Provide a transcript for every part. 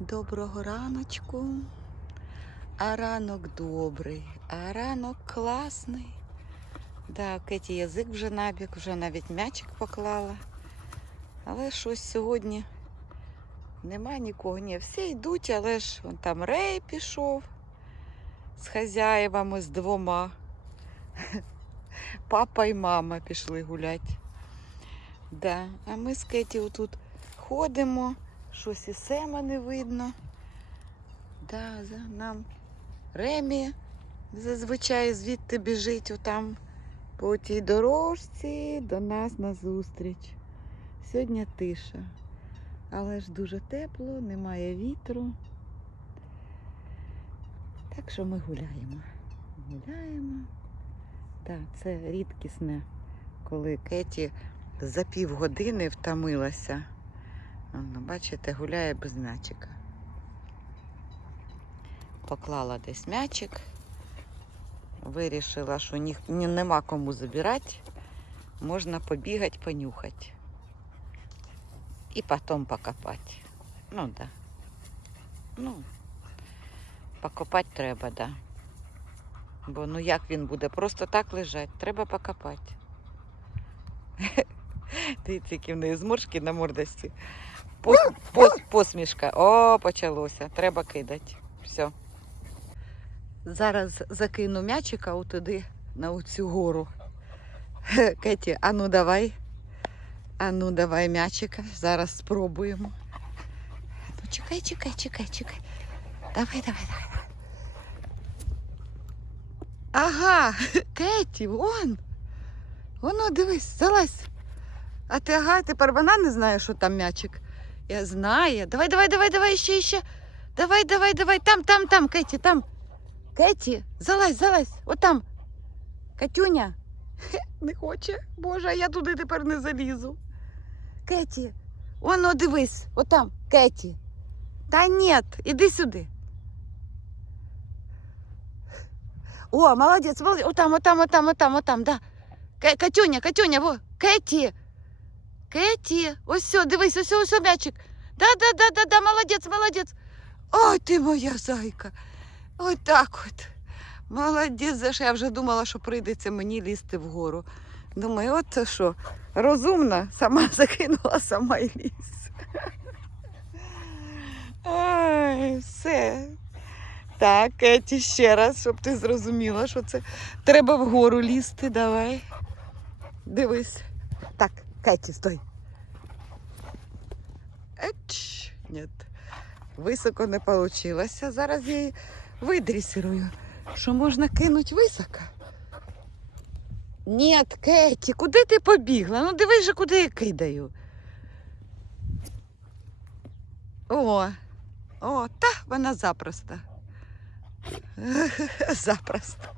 Доброго раночку. А ранок добрий, а ранок класний. Да, Кеті язик вже набіг, вже навіть м'ячик поклала. Але щось сьогодні нема нікого. Ні, всі йдуть, але ж вон там Рей пішов з хазяєвами, з двома. Папа і мама пішли гуляти. Да. А ми з Кеті отут ходимо, щось і Сема не видно. Да, за нам Ремі зазвичай звідти біжить отам по тій дорожці до нас назустріч. Сьогодні тиша, але ж дуже тепло, немає вітру. Так що ми гуляємо. Гуляємо. Так, це рідкісне, коли Кеті за півгодини втомилася. Воно, бачите, гуляє без м'ячика. Поклала десь м'ячик. Вирішила, що ні, нема кому забирати. Можна побігати, понюхати. І потім покопати. Ну да. Ну, покопати треба, да. Бо ну як він буде просто так лежати, треба покопати. Дивіться, які в неї зморшки на мордості. Пос, пос, посмішка. О, почалося. Треба кидати. Все. Зараз закину м'ячика отуди, на оцю гору. Кеті, а ну давай. А ну давай м'ячика. Зараз спробуємо. Ну, чекай, чекай, чекай, чекай. Давай, давай, давай. Ага, Кеті, вон. Воно, дивись, залазь. А ти ага, тепер вона не знає, що там м'ячик. Я знаю. Давай, давай, давай, давай, ще, ще. Давай, давай, давай. Там, там, там, Кеті, там. Кеті, залазь, залазь. Отам. Катюня. Хе, Не хоче. Боже, а я туди тепер не залізу. Кеті, воно дивись, отам, Кеті. Та ні, іди сюди. О, молодець, молодець. Отам, отам, отам, отам, отам, да. Ка- Катюня, Катюня, во, Кеті. Кеті, ось все, дивись, ось ось м'ячик. Да, да, да, да, да, молодець, молодець. Ой, ти моя зайка. Ось так от. Молодець, я вже думала, що прийдеться мені лізти вгору. Думаю, от це що, розумна, сама закинула, сама й ліз. Ой, все. Так, Кеті, ще раз, щоб ти зрозуміла, що це треба вгору лізти, давай. Дивись. Кеті, стой. Еч, ні. Високо не вийшло. Зараз її видресирую, що можна кинути високо. Ні, Кеті, куди ти побігла? Ну дивись же, куди я кидаю. О, о, та вона запросто. Запросто.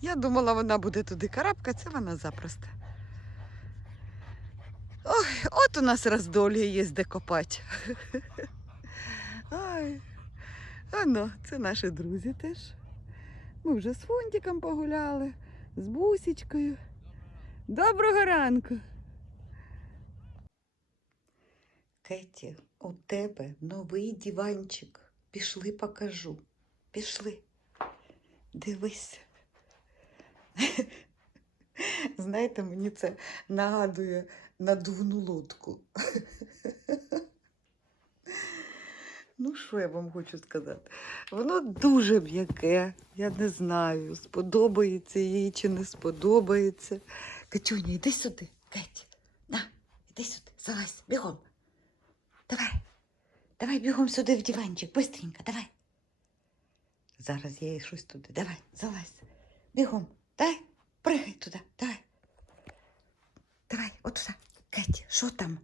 Я думала, вона буде туди карабкатися, вона запросто. У нас роздолі є де копати. Ано, це наші друзі теж. Ми вже з фунтиком погуляли, з бусічкою. Доброго ранку. Кеті, у тебе новий диванчик. Пішли покажу. Пішли. Дивись. Знаєте, мені це нагадує надувну лодку. Ну, що я вам хочу сказати? Воно дуже м'яке, я не знаю, сподобається їй чи не сподобається. Катюня, йди сюди, Кеті. На, іди сюди, залазь, бігом. Давай. Давай бігом сюди в диванчик, бистренько, давай. Зараз я їй щось туди. Давай, залазь. Бігом. Давай, пригай туди, давай. Давай, от туди. Кеті, що там?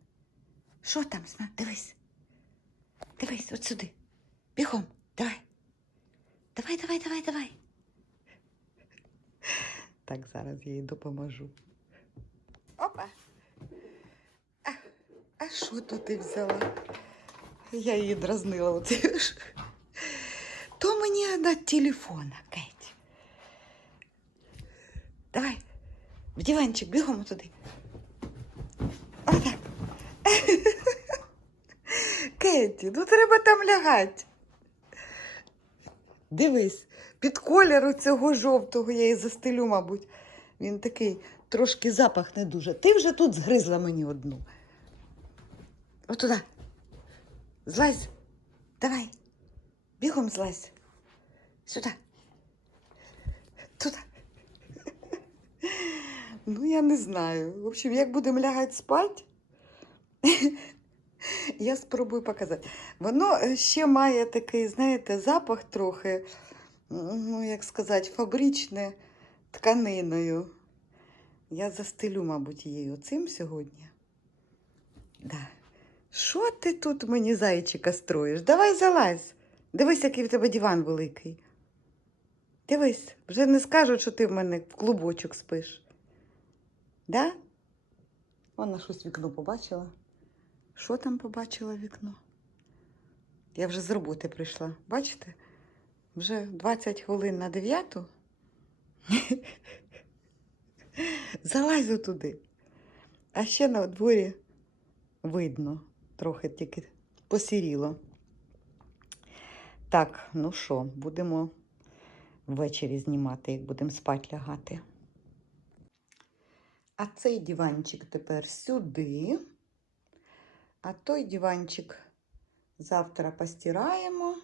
Що там? Сна? Дивись. Дивись, от сюди. Бігом, давай. Давай, давай, давай, давай. Так, зараз я їй допоможу. Опа. А, а що тут ти взяла? Я її дразнила. Оце. ж. То мені на телефона, Кеті. Давай, в диванчик, бігом туди. Кеті, ну треба там лягати. Дивись, під кольору цього жовтого я і застелю, мабуть. Він такий трошки запах не дуже. Ти вже тут згризла мені одну. Отуда. Злазь. Давай. Бігом злазь. Сюди. Туди. Ну, я не знаю. В общем, як будемо лягати спати, я спробую показати. Воно е, ще має такий, знаєте, запах трохи, ну, як сказати, фабричне тканиною. Я застелю, мабуть, її оцим сьогодні. Да. Що ти тут мені зайчика строїш? Давай залазь. Дивись, який в тебе диван великий. Дивись, вже не скажуть, що ти в мене в клубочок спиш. Да? Вона щось вікно побачила. Що там побачила вікно? Я вже з роботи прийшла. Бачите? Вже 20 хвилин на 9. Залазю туди. А ще на дворі видно, трохи тільки посіріло. Так, ну що, будемо ввечері знімати, як будемо спати лягати. А цей диванчик тепер сюди. А той диванчик завтра постираємо.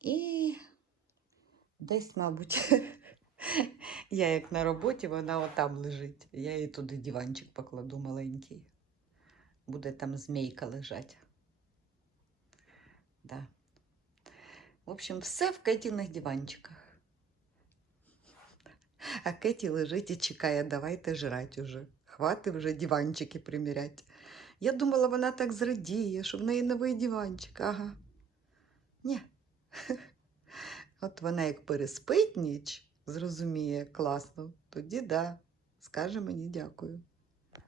І десь, мабуть, я як на роботі, вона отам лежить. Я їй туди диванчик покладу маленький. Буде там змійка лежать. Да. В общем, все в Кетіних диванчиках. А Кеті лежить і чекає, давайте жрать уже. Хвати вже диванчики примірять. Я думала, вона так зрадіє, що в неї новий диванчик. Ага. Ні. От вона як переспить ніч, зрозуміє класно, тоді да, скаже мені дякую.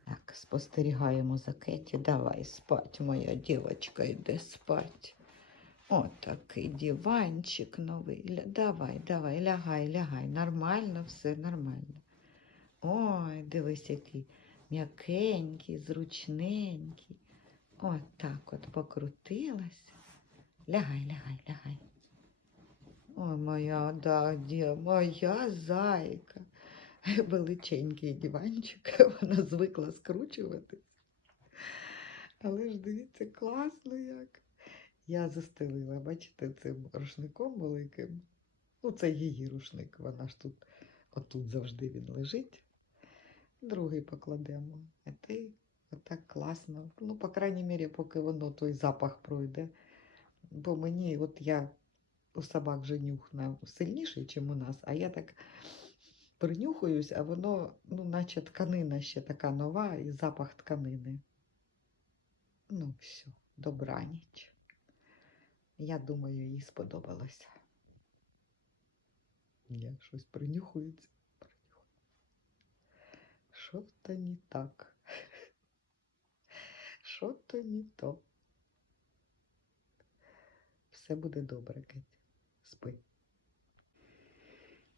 Так, спостерігаємо за Кеті. Давай спать, моя дівчинка, йде спать. Отакий диванчик новий. Давай, давай, лягай, лягай. Нормально, все нормально. Ой, дивись, який м'якенький, зручненький. От так от покрутилася. Лягай, лягай, лягай. Ой, моя дадя, моя зайка. Величенький диванчик, вона звикла скручувати. Але ж дивіться, класно як. Я застелила, бачите, цим рушником великим. Ну, це її рушник, вона ж тут, отут завжди він лежить. Другий покладемо. А ти отак класно. Ну, по крайній мірі, поки воно той запах пройде. Бо мені, от я у собак вже нюх сильніший, ніж у нас, а я так принюхуюсь, а воно, ну, наче тканина ще така нова і запах тканини. Ну, все, добраніч. Я думаю, їй сподобалося. Я щось принюхується. Що-то не так. Що-то не то. Все буде добре, Кеті. Спи.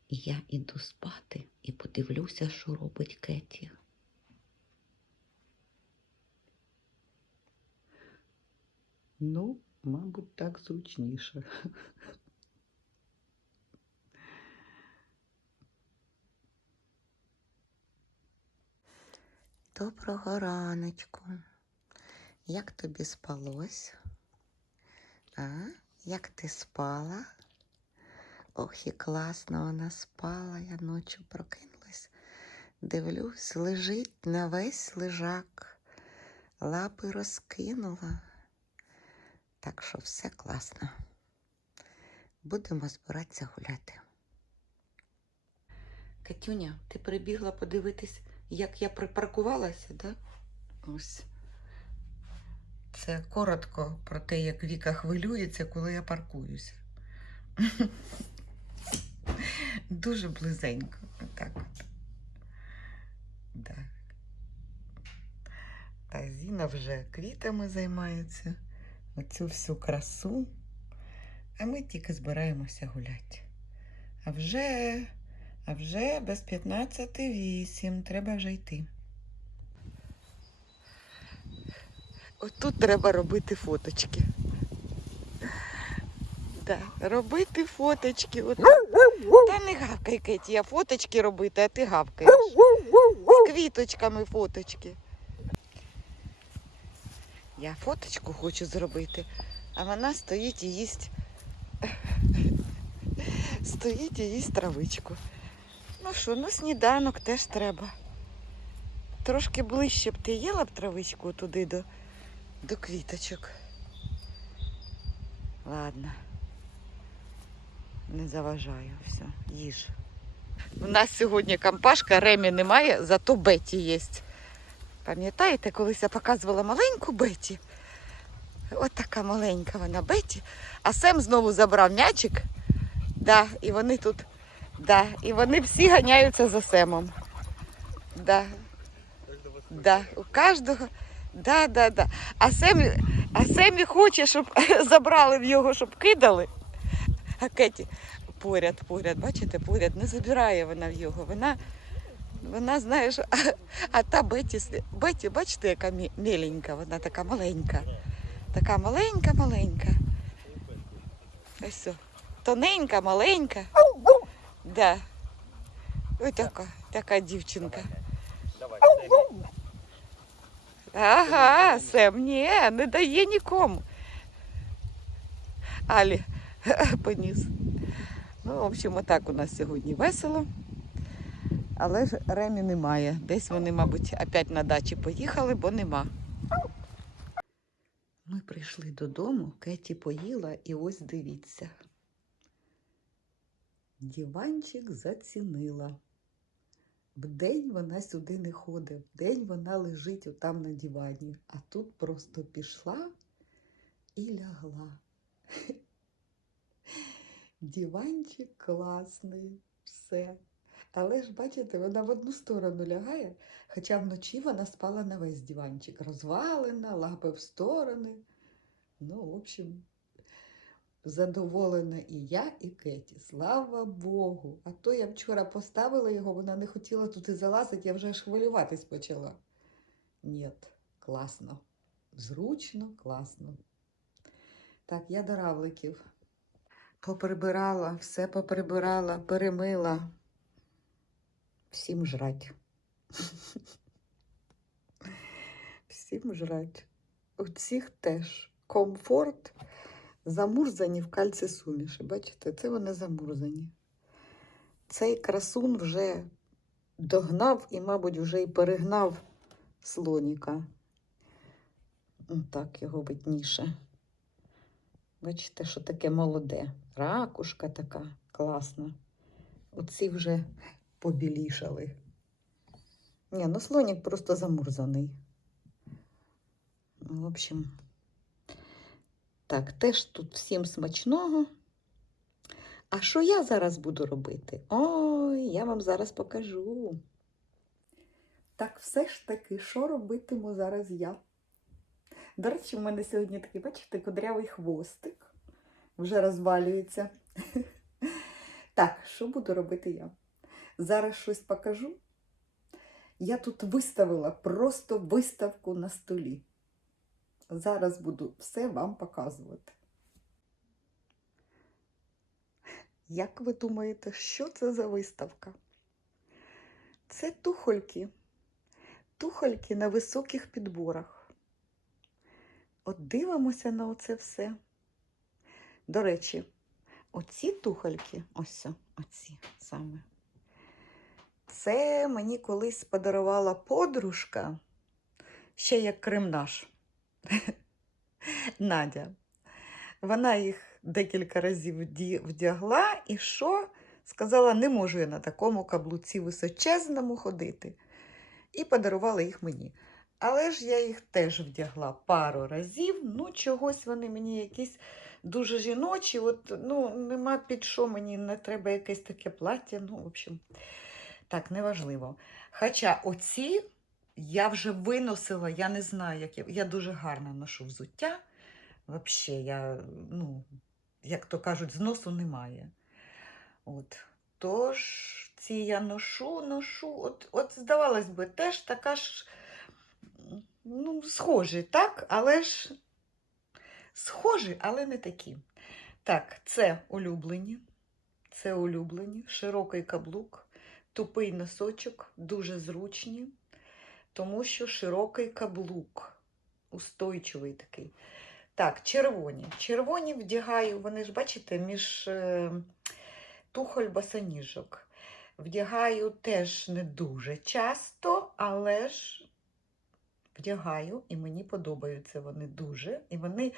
Я іду спати і подивлюся, що робить Кеті. Ну, мабуть, так зручніше. Доброго раночку. Як тобі спалось? А? Як ти спала? Ох, і класно вона спала. Я ночі прокинулась. Дивлюсь, лежить на весь лежак. Лапи розкинула. Так що все класно. Будемо збиратися гуляти. Катюня, ти прибігла подивитись, як я припаркувалася, да? Ось. Це коротко про те, як Віка хвилюється, коли я паркуюся. Дуже близенько. Отак от. Та Зіна вже квітами займається. Оцю всю красу. А ми тільки збираємося гуляти. А вже, а вже без 15 вісім. Треба вже йти. Отут треба робити фоточки. Да, робити фоточки. От. Та не гавкай, Кеті, я фоточки робити, а ти гавкаєш. З квіточками фоточки. Я фоточку хочу зробити, а вона стоїть і їсть. Стоїть і їсть травичку. Ну що, ну сніданок теж треба. Трошки ближче б ти їла б травичку туди до, до квіточок. Ладно. Не заважаю, все, їж. У нас сьогодні компашка, Ремі немає, зато Беті є. Пам'ятаєте, колись я показувала маленьку Беті? От така маленька вона Беті. А Сем знову забрав м'ячик. Да, і вони тут, да, і вони всі ганяються за Семом. Да, да, у кожного. Да, да, да. А Семі, а Семі хоче, щоб забрали в його, щоб кидали. А Кеті поряд, поряд, бачите, поряд, не забирає вона в його. Вона, вона знаєш, а, а та Беті, Беті, бачите, яка міленька, вона така маленька. Така маленька, маленька. Ось. Тоненька, маленька. Да. Ось така, така дівчинка. Давай, Ага, Сем, ні, не дає нікому. Алі поніс. Ну, в общем, отак у нас сьогодні весело. Але ж Ремі немає. Десь вони, мабуть, опять на дачі поїхали, бо нема. Ми прийшли додому, Кеті поїла і ось дивіться. Діванчик зацінила. Вдень вона сюди не ходить, вдень вона лежить отам на дивані, а тут просто пішла і лягла. Діванчик класний, все. Але ж, бачите, вона в одну сторону лягає, хоча вночі вона спала на весь диванчик, розвалена, лапи в сторони. Ну, в общем, задоволена і я, і Кеті. Слава Богу. А то я вчора поставила його, вона не хотіла тут і залазити, я вже аж хвилюватись почала. Ні, класно. Зручно, класно. Так, я до равликів. Поприбирала, все поприбирала, перемила. Всім жрать. Всім жрать. У цих теж комфорт замурзані в кальці суміші. Бачите, це вони замурзані. Цей красун вже догнав і, мабуть, вже і перегнав слоніка. Так його видніше. Бачите, що таке молоде. Ракушка така класна. Оці вже побілішали. Ні, ну слонік просто замурзаний. Ну, в общем, так, теж тут всім смачного. А що я зараз буду робити? Ой, я вам зараз покажу. Так все ж таки, що робитиму зараз я? До речі, в мене сьогодні такий, бачите, кудрявий хвостик. Вже розвалюється. Так, що буду робити я? Зараз щось покажу. Я тут виставила просто виставку на столі. Зараз буду все вам показувати. Як ви думаєте, що це за виставка? Це тухольки. Тухольки на високих підборах. От дивимося на оце все. До речі, оці тухольки, ось оці саме. Це мені колись подарувала подружка, ще як Крим наш. Надя. Вона їх декілька разів вдягла і що? Сказала, не можу я на такому каблуці височезному ходити. І подарувала їх мені. Але ж я їх теж вдягла пару разів. Ну, чогось вони мені якісь дуже жіночі. От, ну, нема під що мені не треба якесь таке плаття. Ну, в общем, так, неважливо. Хоча оці я вже виносила, я не знаю, як я. Я дуже гарно ношу взуття. Взагалі, я, ну, як то кажуть, зносу немає. От. Тож, ці я ношу, ношу. От, от здавалось би, теж така ж ну, схожі, так, але ж схожі, але не такі. Так, це улюблені. Це улюблені, широкий каблук, тупий носочок, дуже зручні, тому що широкий каблук, устойчивий такий. Так, червоні. Червоні вдягаю, вони ж, бачите, між е, тухоль босоніжок. Вдягаю теж не дуже часто, але ж вдягаю, і мені подобаються вони дуже. І вони,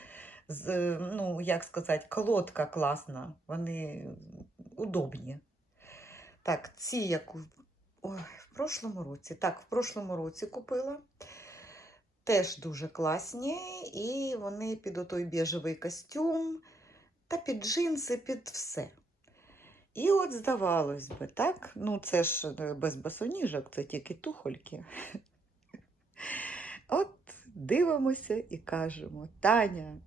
е, ну, як сказати, колодка класна, вони удобні. Так, ці як Ой, в прошлому році. Так, в прошлому році купила. Теж дуже класні, і вони під отой біжевий костюм та під джинси, під все. І от здавалось би, так? Ну, це ж е, без босоніжок, це тільки тухольки. От дивимося і кажемо: Таня,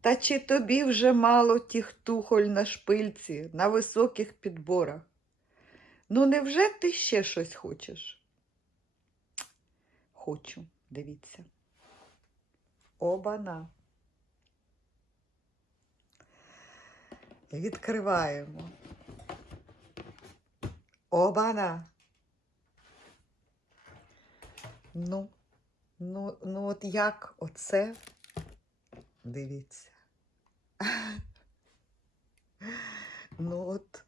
та чи тобі вже мало тих тухоль на шпильці, на високих підборах? Ну, невже ти ще щось хочеш? Хочу, дивіться. Обана. Відкриваємо. Обана. Ну, ну, ну от як оце? Дивіться. Ну от,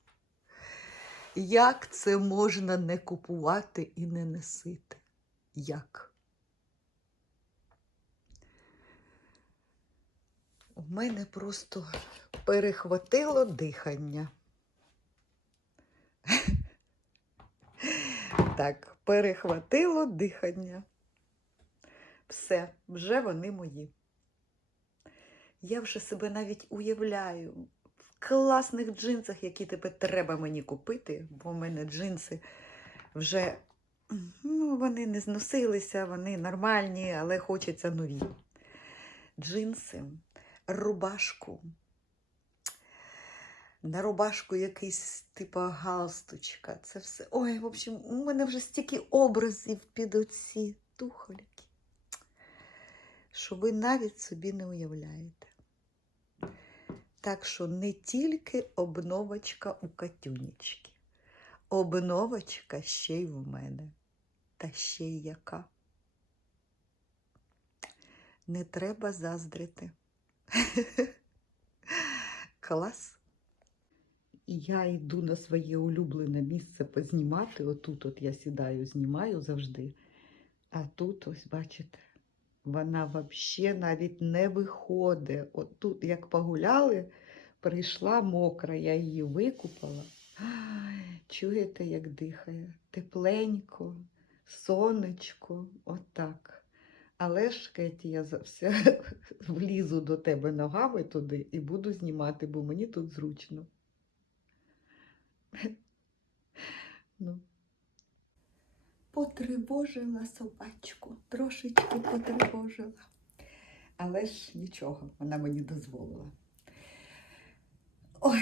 як це можна не купувати і не носити? Як? У мене просто перехватило дихання. Так, перехватило дихання. Все, вже вони мої. Я вже себе навіть уявляю класних джинсах, які тепер треба мені купити, бо в мене джинси вже ну, вони не зносилися, вони нормальні, але хочеться нові. Джинси, рубашку. На рубашку якийсь типу галстучка. Це все. Ой, в общем, у мене вже стільки образів під оці тухольки, що ви навіть собі не уявляєте. Так що не тільки обновочка у Катюнічки. Обновочка ще й в мене. Та ще й яка. Не треба заздрити. Клас. Я йду на своє улюблене місце познімати. Отут от я сідаю, знімаю завжди. А тут, ось бачите, вона взагалі навіть не виходить. От тут, як погуляли, прийшла мокра, я її викупала. Чуєте, як дихає? Тепленько, сонечко, отак. Але ж, Кеті, я все влізу до тебе ногами туди і буду знімати, бо мені тут зручно. Ну. Потривожила собачку, трошечки потривожила. Але ж нічого, вона мені дозволила. Ой,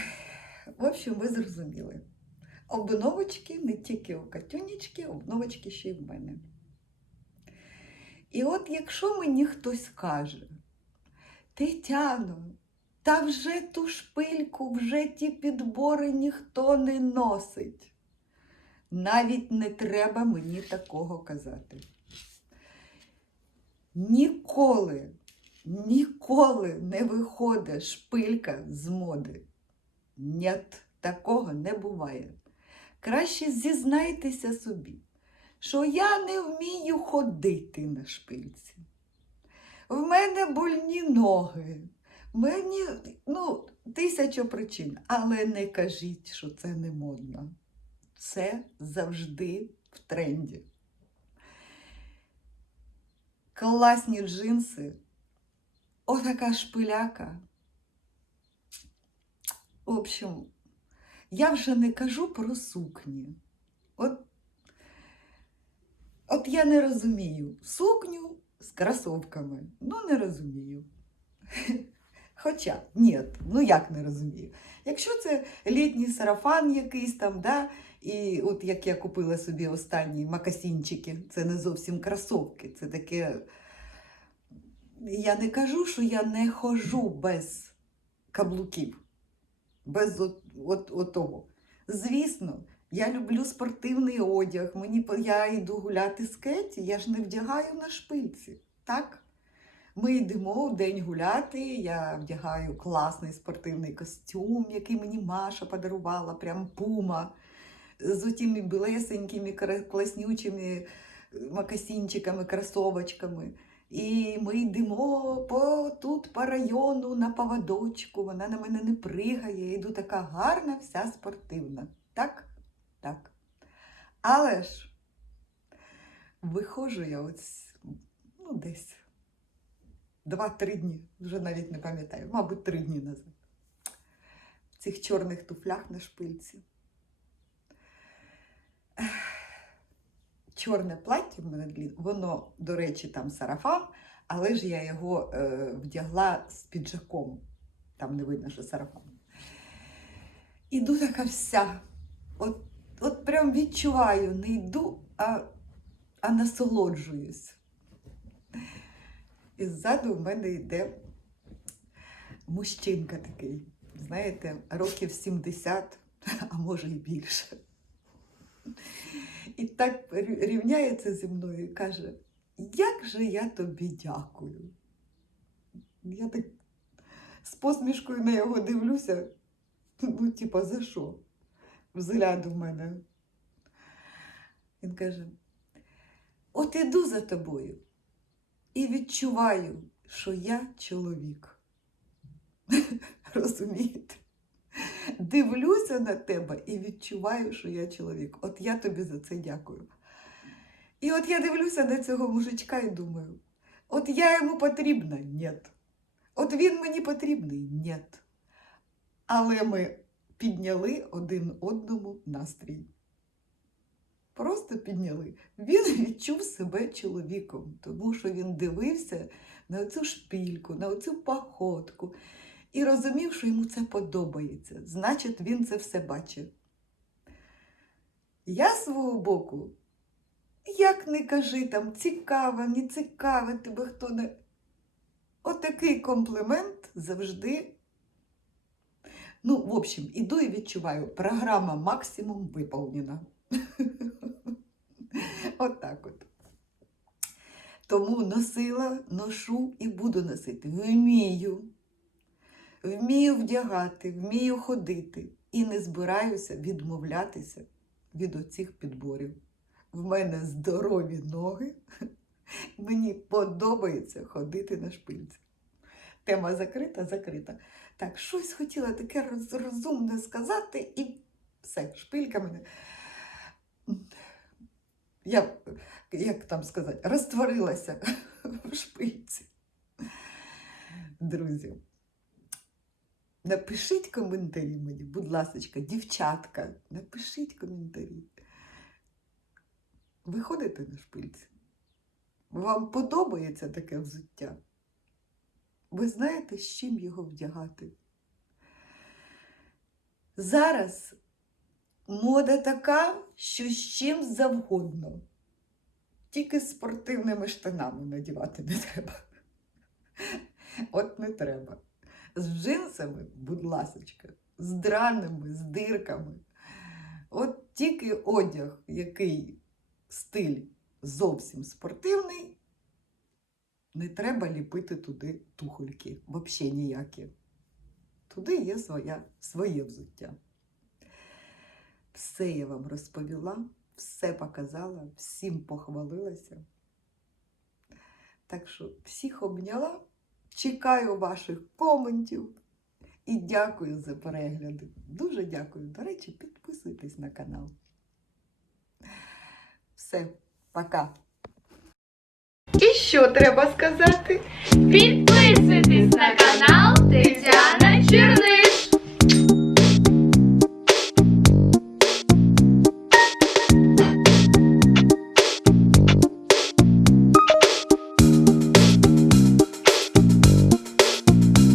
в общем, ви зрозуміли. Обновочки не тільки у Катюнічки, обновочки ще й в мене. І от якщо мені хтось каже, Тетяно, та вже ту шпильку, вже ті підбори ніхто не носить. Навіть не треба мені такого казати. Ніколи, ніколи не виходить шпилька з моди. Нет, такого не буває. Краще зізнайтеся собі, що я не вмію ходити на шпильці. В мене больні ноги. Мені ну, тисяча причин, але не кажіть, що це не модно. Це завжди в тренді. Класні джинси, отака шпиляка. В общем, я вже не кажу про сукні. От, от я не розумію сукню з кросовками. Ну, не розумію. Хоча, ні, ну як не розумію. Якщо це літній сарафан якийсь там, да, і от як я купила собі останні макасінчики, це не зовсім кросовки, це таке. Я не кажу, що я не хожу без каблуків, без от, от, от того. Звісно, я люблю спортивний одяг. Мені я йду гуляти з Кеті, я ж не вдягаю на шпильці. Так? Ми йдемо в день гуляти. Я вдягаю класний спортивний костюм, який мені Маша подарувала, прям пума, з отими білесенькими, класнючими е, макасінчиками, кросовочками. І ми йдемо по, тут по району на поводочку. Вона на мене не пригає. Я йду така гарна, вся спортивна. Так? Так. Але ж виходжу я ось ну, десь два-три дні, вже навіть не пам'ятаю, мабуть, три дні назад. В цих чорних туфлях на шпильці. Чорне плаття в мене длін, воно, до речі, там сарафан, але ж я його е, вдягла з піджаком. Там не видно, що сарафан. Іду така вся. От, от прям відчуваю, не йду, а, а насолоджуюсь. І ззаду в мене йде мужчинка такий, знаєте, років 70, а може і більше. І так рівняється зі мною і каже: Як же я тобі дякую. Я так з посмішкою на його дивлюся. Ну, типа, за що? Взгляд у мене. Він каже: От іду за тобою і відчуваю, що я чоловік. Розумієте? Дивлюся на тебе і відчуваю, що я чоловік. От я тобі за це дякую. І от я дивлюся на цього мужичка і думаю: от я йому потрібна? Ні. От він мені потрібний? Ні. Але ми підняли один одному настрій. Просто підняли. Він відчув себе чоловіком, тому що він дивився на цю шпільку, на цю походку і розумів, що йому це подобається. Значить, він це все бачив. Я свого боку, як не кажи там, цікаве, не цікаве тебе хто не. Отакий комплімент завжди. Ну, в общем, іду і відчуваю, програма максимум виповнена. От так от. Тому носила, ношу і буду носити. Вмію. Вмію вдягати, вмію ходити і не збираюся відмовлятися від оцих підборів. В мене здорові ноги. Мені подобається ходити на шпильці. Тема закрита, закрита. Так, щось хотіла таке розумне сказати, і все, шпилька мене. Я, як там сказати, розтворилася в шпильці. Друзі, напишіть коментарі мені, будь ласка, дівчатка, напишіть коментарі. Ви ходите на шпильці? Вам подобається таке взуття? Ви знаєте, з чим його вдягати? Зараз мода така, що з чим завгодно. Тільки спортивними штанами надівати не треба. От не треба. З джинсами, будь ласочка, з драними, з дирками. От тільки одяг, який стиль зовсім спортивний, не треба ліпити туди тухольки, взагалі ніякі. Туди є своя, своє взуття. Все я вам розповіла, все показала, всім похвалилася. Так що всіх обняла, чекаю ваших коментів і дякую за перегляди. Дуже дякую. До речі, підписуйтесь на канал. Все, пока. І що треба сказати? Підписуйтесь на канал Тетяна Черниш.